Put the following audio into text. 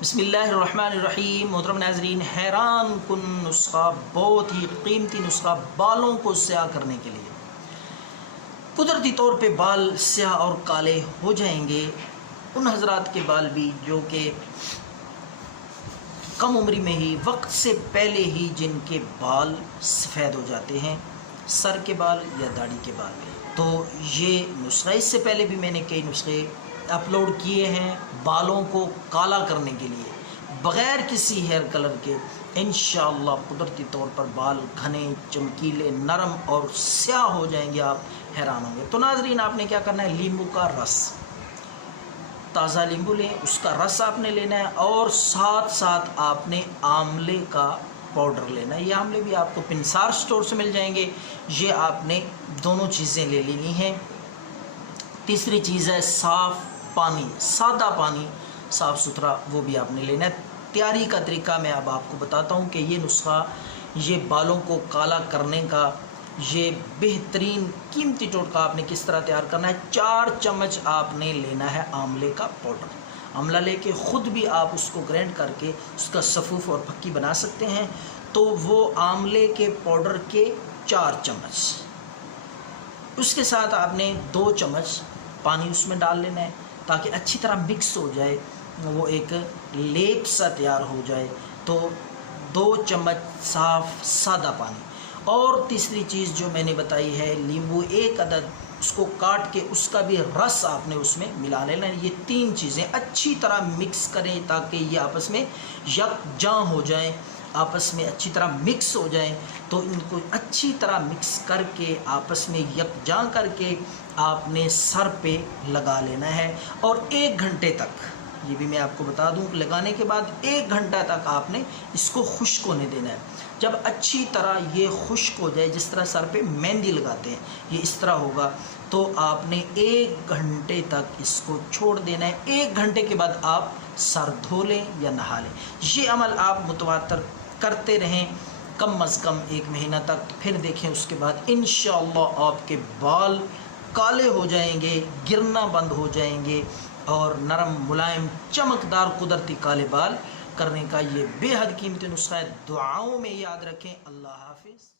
बिस्मिल्लाहिर्रहमानिर्रहीम। मोहतरम नाज़रीन, हैरान कुन नुस्खा, बहुत ही कीमती नुस्खा बालों को स्याह करने के लिए। कुदरती तौर पे बाल स्याह और काले हो जाएंगे। उन हजरात के बाल भी जो कि कम उम्र में ही, वक्त से पहले ही जिनके बाल सफ़ेद हो जाते हैं, सर के बाल या दाढ़ी के बाल। तो ये नुस्खा, इससे पहले भी मैंने कई नुस्खे अपलोड किए हैं बालों को काला करने के लिए, बग़ैर किसी हेयर कलर के। इंशाअल्लाह कुदरती तौर पर बाल घने, चमकीले, नरम और स्याह हो जाएंगे, आप हैरान होंगे। तो नाज़रीन, आपने क्या करना है, नींबू का रस, ताज़ा नींबू लें, उसका रस आपने लेना है, और साथ साथ आपने आंवले का पाउडर लेना है। ये आंवले भी आपको पिंसार स्टोर से मिल जाएंगे। ये आपने दोनों चीज़ें ले लेनी हैं। तीसरी चीज़ है साफ़ पानी, सादा पानी, साफ़ सुथरा, वो भी आपने लेना है। तैयारी का तरीका मैं अब आपको बताता हूँ कि ये नुस्खा, ये बालों को काला करने का ये बेहतरीन कीमती टोटका आपने किस तरह तैयार करना है। 4 चम्मच आपने लेना है आंवले का पाउडर। आंवला लेके ख़ुद भी आप उसको ग्राइंड करके उसका सफ़ूफ और फक्की बना सकते हैं। तो वो आंवले के पाउडर के 4 चम्मच, उसके साथ आपने 2 चम्मच पानी उसमें डाल लेना है, ताकि अच्छी तरह मिक्स हो जाए, वो एक लेप सा तैयार हो जाए। तो 2 चम्मच साफ़ सादा पानी। और तीसरी चीज़ जो मैंने बताई है, नींबू 1 अदद, उसको काट के उसका भी रस आपने उसमें मिला लेना है। ये 3 चीज़ें अच्छी तरह मिक्स करें ताकि ये आपस में यकजां हो जाएं, आपस में अच्छी तरह मिक्स हो जाएं। तो इनको अच्छी तरह मिक्स करके आपस में यकजां करके आपने सर पे लगा लेना है। और 1 घंटे तक, ये भी मैं आपको बता दूं, लगाने के बाद 1 घंटा तक आपने इसको खुश्क होने देना है। जब अच्छी तरह ये खुश्क हो जाए, जिस तरह सर पे मेहंदी लगाते हैं, ये इस तरह होगा, तो आपने 1 घंटे तक इसको छोड़ देना है। 1 घंटे के बाद आप सर धो लें या नहा लें। ये अमल आप मुतवातर करते रहें कम अज़ कम 1 महीना तक। फिर देखें उसके बाद इंशाअल्लाह आपके बाल काले हो जाएंगे, गिरना बंद हो जाएंगे, और नरम, मुलायम, चमकदार कुदरती काले बाल करने का ये बेहद कीमती नुस्खा है। दुआओं में याद रखें। अल्लाह हाफिज़।